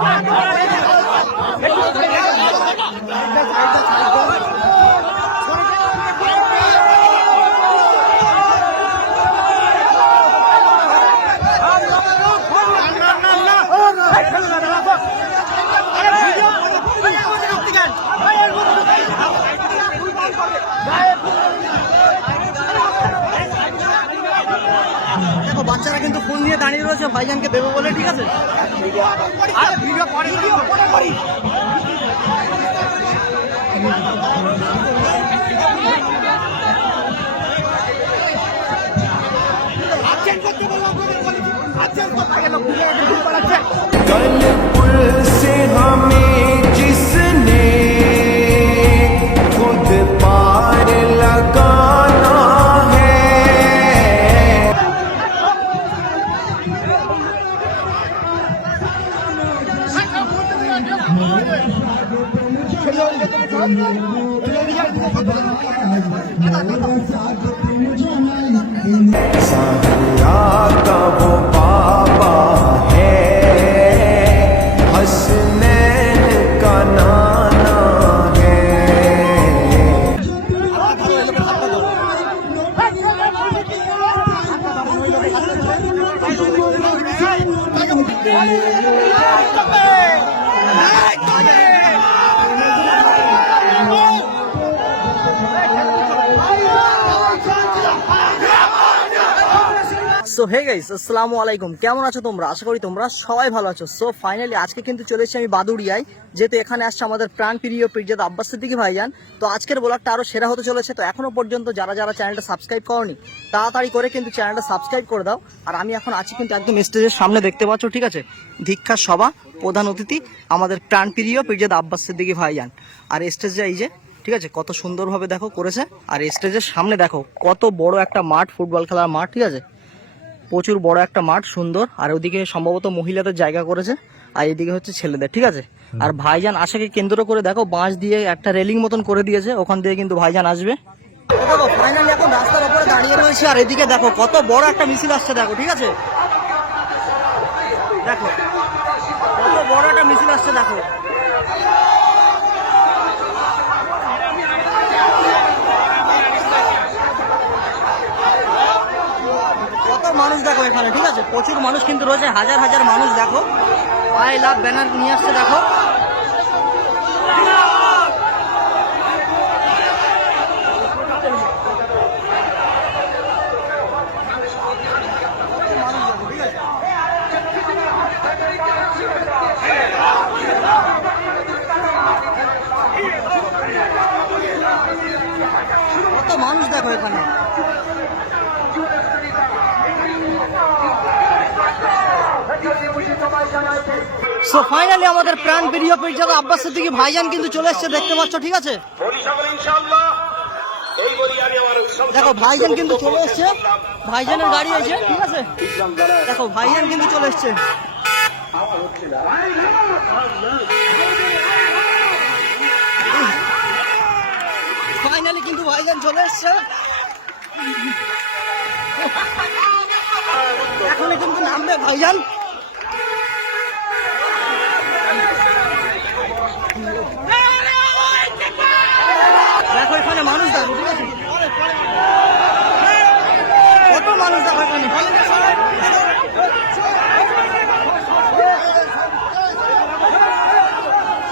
Wow. দেখো বাচ্চারা কিন্তু ফোন নিয়ে দাঁড়িয়ে রয়েছে ভাইজানকে দেবো বলে ঠিক আছে আরে ভিডিও পরে করি। कल से हमें সো হে গাইস আসসালামু আলাইকুম। কেমন আছো তোমরা? আশা করি তোমরা সবাই ভালো আছো। সো ফাইনালি আজকে কিন্তু চলে এসেছি আমি বাদুড়িয়ায়। যেহেতু এখানে আসছে আমাদের প্রাণ প্রিয় পিরজাদ আব্বাস সিদ্দিকি ভাইজান। তো আজকের ব্লগটা আরও সেরা হতে চলেছে। তো এখনও পর্যন্ত যারা যারা চ্যানেলটা সাবস্ক্রাইব করনি, তাড়াতাড়ি করে কিন্তু চ্যানেলটা সাবস্ক্রাইব করে দাও। আর আমি এখন আছি কিন্তু একদম স্টেজের সামনে, দেখতে পাচ্ছ, ঠিক আছে? দীক্ষা সভা, প্রধান অতিথি, আমাদের প্রাণ প্রিয় পিরজাদ আব্বাস সিদ্দিকি ভাইজান। আর স্টেজে এই যে, ঠিক আছে? কত সুন্দরভাবে দেখো করেছে। আর স্টেজের সামনে দেখো, কত বড় একটা মাঠ, ফুটবল খেলার মাঠ, ঠিক আছে? প্রচুর বড় একটা মাঠ সুন্দর। আর ওদিকে সম্ভবত মহিলাদের জায়গা করেছে। আর এদিকে হচ্ছে ছেলেদের ঠিক আছে? আর ভাইজান আশাকে কেন্দ্র করে দেখো বাঁশ দিয়ে একটা রেলিং মতন করে দিয়েছে। ওখান দিয়ে কিন্তু ভাইজান আসবে। দেখো ফাইনালি এখন রাস্তার উপরে দাঁড়িয়ে রয়েছে। আর এদিকে দেখো কত বড় একটা মিছিল আসছে দেখো ঠিক আছে? দেখো কত বড় একটা মিছিল আসছে দেখো কত মানুষ দেখো এখানে ঠিক আছে প্রচুর মানুষ কিন্তু রয়েছে, হাজার হাজার মানুষ, দেখো। আই লাভ ব্যানার নিয়ে আসছে, দেখো। কত মানুষ দেখো এখানে। সো ফাইনালি আমাদের প্রাণ প্রিয় পরিচালক আব্বাস সিদ্দিকী ভাইজান কিন্তু চলে এসেছে, দেখতে পাচ্ছ, ঠিক আছে? দেখো, ভাইজান কিন্তু চলে এসেছে, ভাইজানের গাড়ি আছে ঠিক আছে? দেখো, ভাইজান কিন্তু চলে এসেছে। ফাইনালি কিন্তু ভাইজান চলে এসেছে। এখনই কিন্তু নামবে ভাইজান দেখো এখানে মানুষ দেখো ঠিক আছে কত মানুষ দেখো এখানে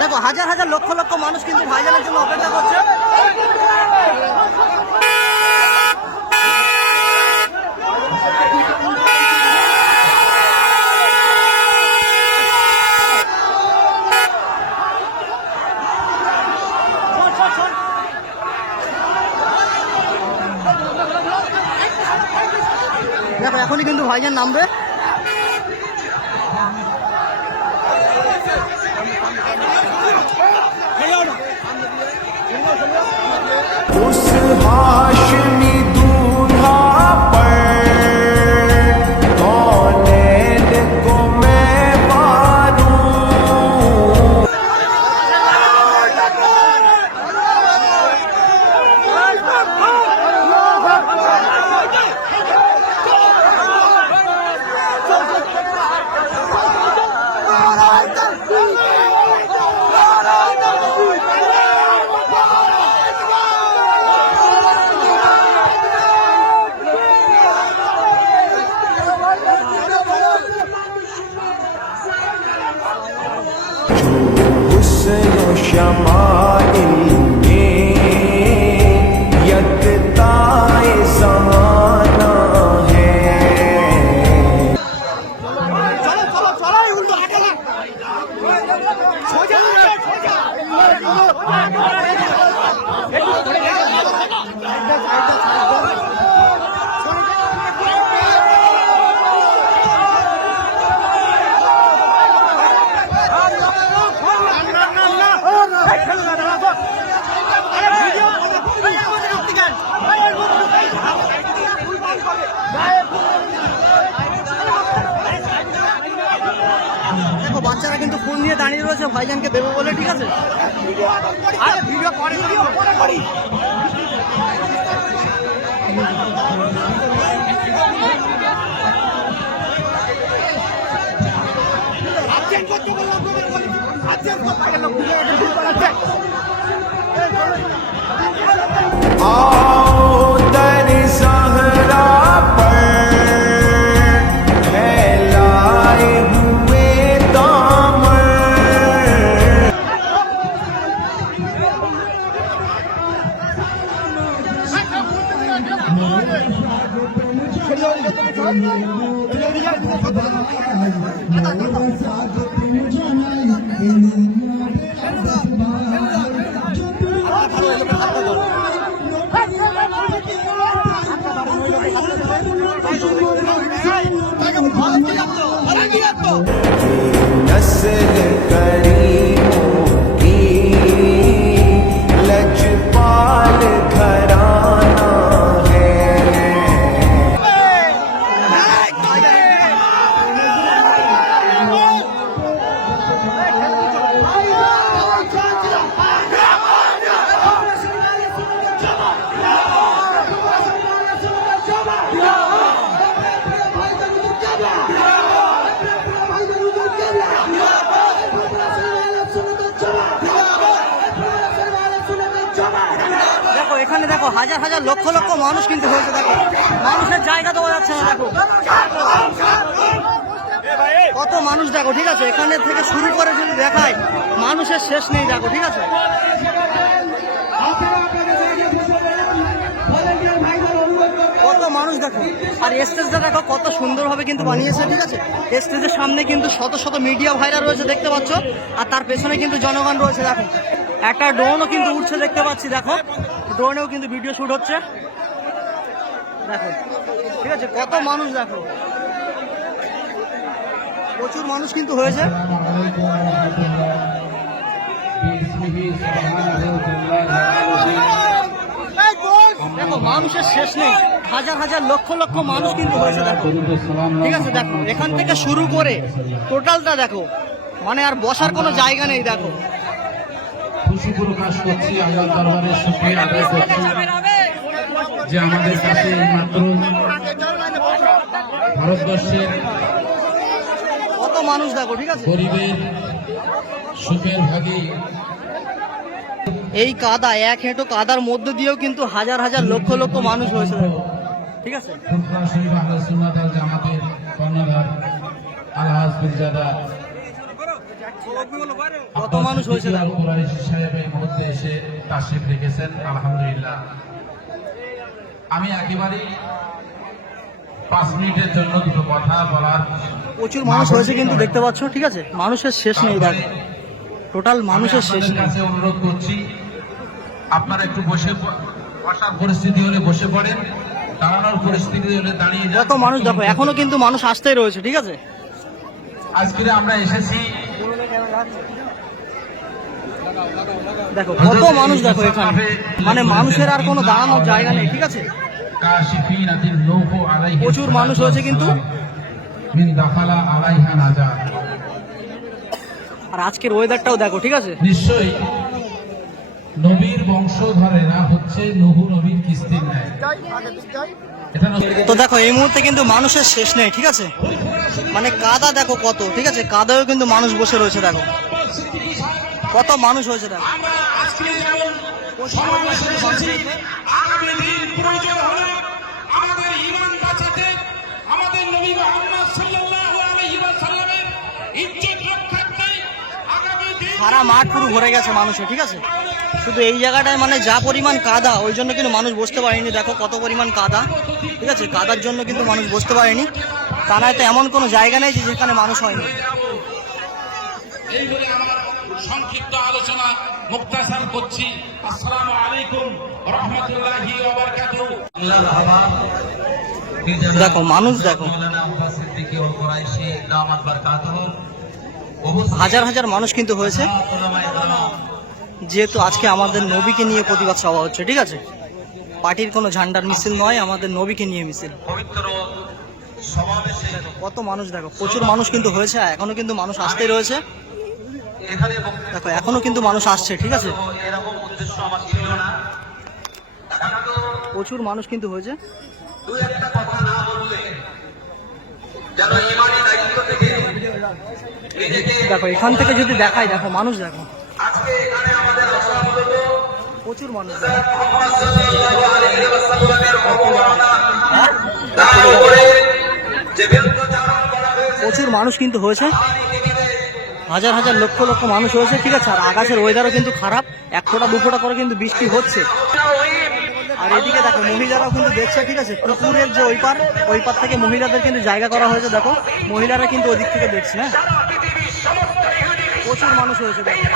দেখো হাজার হাজার লক্ষ লক্ষ মানুষ কিন্তু ভাইজানের জন্য অপেক্ষা করছে। দেখো এখনই কিন্তু ভাইজান নামবে। ভাইজানকে দেবো বলে ঠিক আছে? আরে ভিডিও পরে नस्ल करीमों এখানে দেখো হাজার হাজার লক্ষ লক্ষ মানুষ কিন্তু হয়েছে, দেখো। মানুষের জায়গা দেওয়া যাচ্ছে না, দেখো। কত মানুষ, দেখো, ঠিক আছে? এখানে থেকে শুরু করে যদি দেখায়, মানুষের শেষ নেই, দেখো, ঠিক আছে? কত মানুষ, দেখো। আর স্টেজটা দেখো, কত সুন্দরভাবে কিন্তু বানিয়েছে, ঠিক আছে? স্টেজের সামনে কিন্তু শত শত মিডিয়া ভাইরা রয়েছে, দেখতে পাচ্ছ? আর তার পেছনে কিন্তু জনগণ রয়েছে, দেখো। একটা ড্রোনও কিন্তু উঠছে দেখতে পাচ্ছি দেখো। ড্রোনেও কিন্তু ভিডিও শুট হচ্ছে। দেখো। ঠিক আছে কত মানুষ দেখো। প্রচুর মানুষ কিন্তু হয়েছে। দেখো মানুষের শেষ নেই। হাজার হাজার লক্ষ লক্ষ মানুষ কিন্তু হয়েছে দেখো। ঠিক আছে দেখো এখান থেকে শুরু করে টোটালটা দেখো। মানে আর বসার কোনো জায়গা নেই দেখো। খুশি প্রকাশ করছি আল্লাহ দরবারে আদায় করছি যে আমাদের কাছে মাত্র ভারতবর্ষের কত মানুষ দেখো ঠিক আছে? গরিবের সুখের ভাগী। এই কাদা এক হেঁটো কাদার মধ্য দিয়েও কিন্তু হাজার হাজার লক্ষ লক্ষ মানুষ হয়েছে ঠিক আছে? ফুরফা শরীফ আহলে সুন্নাত আল জামাতের কর্ণধার আলহাজ কত মানুষ হয়েছে দেখো সাহেব এই মুহূর্তে এসে তাশরিফ রেখেছেন আলহামদুলিল্লাহ। আমি একেবারেই পাঁচ মিনিটের জন্য দুটো কথা বলার প্রচুর মানুষ হয়েছে কিন্তু দেখতে পাচ্ছ ঠিক আছে? মানুষের শেষ নেই দেখো। টোটাল মানুষের শেষ নেই। কাছে অনুরোধ করছি আপনারা একটু বসে বসার পরিস্থিতি হলে বসে পড়েন দাঁড়ানোর পরিস্থিতি হলে দাঁড়িয়ে যান। কত মানুষ দেখো এখনও কিন্তু মানুষ আসতেই রয়েছে ঠিক আছে? আজকে আমরা এসেছি দেখো কত মানুষ দেখো এখানে। মানে মানুষের আর কোনো দাঁড়ানোর জায়গা নেই ঠিক আছে? প্রচুর মানুষ হয়েছে কিন্তু। আর আজকের ওয়েদারটাও দেখো ঠিক আছে? নিশ্চয়ই। নবীর বংশধরেরা হচ্ছে নহু নবীর কিস্তির ন্যায়। তো দেখো এই মুহূর্তে কিন্তু মানুষের শেষ নেই ঠিক আছে? মানে কাদা দেখো কত ঠিক আছে? কাদাও কিন্তু মানুষ বসে রয়েছে দেখো। কত মানুষ হয়েছে দেখো। সারা মাঠ পুরো ভরে গেছে মানুষে ঠিক আছে? শুধু এই জায়গাটায় মানে যা পরিমাণ কাদা ওই জন্য কিন্তু মানুষ বসতে পারেনি। দেখো কত পরিমাণ কাদা ঠিক আছে? কাদার জন্য কিন্তু মানুষ বসতে পারেনি। তা নয় তো এমন কোনো জায়গা নেই যে যেখানে মানুষ হয়নি। এই বলে আমার সংক্ষিপ্ত আলোচনা মুক্তাসার করছি। আসসালামু আলাইকুম রহমতুল্লাহি ওয়া বারাকাতুহু। দেখো মানুষ দেখো। হাজার হাজার মানুষ কিন্তু হয়েছে। যেহেতু আজকে আমাদের নবীকে নিয়ে প্রতিবাদ সভা হচ্ছে ঠিক আছে? পার্টির কোনো ঝান্ডার মিছিল নয় আমাদের নবীকে নিয়ে মিছিল। কত মানুষ দেখো প্রচুর মানুষ কিন্তু হয়েছে এখনও কিন্তু মানুষ আসতেই রয়েছে। দেখো এখনও কিন্তু মানুষ আসছে ঠিক আছে? প্রচুর মানুষ কিন্তু হয়েছে। দেখো এখান থেকে যদি দেখাই দেখো মানুষ দেখো। প্রচুর মানুষ প্রচুর মানুষ কিন্তু হয়েছে। হাজার হাজার লক্ষ লক্ষ মানুষ হয়েছে, ঠিক আছে? আর আকাশের ওয়েদারও কিন্তু খারাপ। এক ফোঁটা, দু ফোটা করে কিন্তু বৃষ্টি হচ্ছে। আর এদিকে দেখো, মহিলারাও কিন্তু দেখছে, ঠিক আছে? পুকুরের যে ওই পার ওই পার থেকে মহিলাদের কিন্তু জায়গা করা হয়েছে, দেখো? মহিলারা কিন্তু ওদিক থেকে দেখছে হ্যাঁ? প্রচুর মানুষ হয়েছে, দেখো।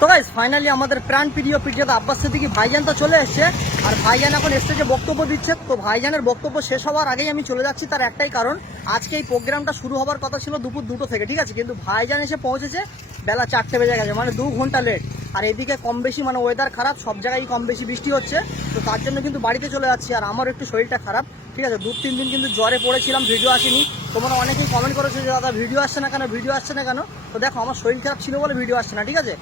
তো গাইস ফাইনালি আমাদের প্রাণ প্রিয় পিঠিয়াতে আব্বাস সিদ্দিকি ভাইজান তো চলে এসছে। আর ভাইজান এখন স্টেজে বক্তব্য দিচ্ছে। তো ভাইজানের বক্তব্য শেষ হওয়ার আগেই আমি চলে যাচ্ছি তার একটাই কারণ, আজকে এই প্রোগ্রামটা শুরু হওয়ার কথা ছিল দুপুর দুটো থেকে, ঠিক আছে? কিন্তু ভাইজান এসে পৌঁছেছে, বেলা চারটে বেজে গেছে মানে দু ঘণ্টা লেট আর এদিকে কম বেশি মানে ওয়েদার খারাপ, সব জায়গায় কম বেশি বৃষ্টি হচ্ছে। তো তার জন্য কিন্তু বাড়িতে চলে যাচ্ছি, আর আমার একটু শরীরটা খারাপ। ঠিক আছে, দু তিন দিন কিন্তু জ্বরে পড়েছিলাম ভিডিও আসেনি। তোমরা অনেকেই কমেন্ট করেছ যে, দাদা ভিডিও আসছে না কেন? ভিডিও আসছে না কেন? তো দেখো, আমার শরীর খারাপ ছিল বলে ভিডিও আসছে না, ঠিক আছে?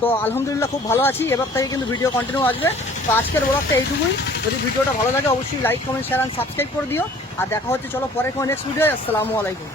তো আলহামদুলিল্লাহ খুব ভালো আছি, এবার থেকে কিন্তু ভিডিও কন্টিনিউ আসবে। তো আজকের ব্লগটা এইটুকুই। যদি ভিডিওটা ভালো লাগে, অবশ্যই like comment share and subscribe করে দিও। আর দেখা হচ্ছে, চলো পরে কোনো নেক্সট ভিডিও আসসালামু আলাইকুম।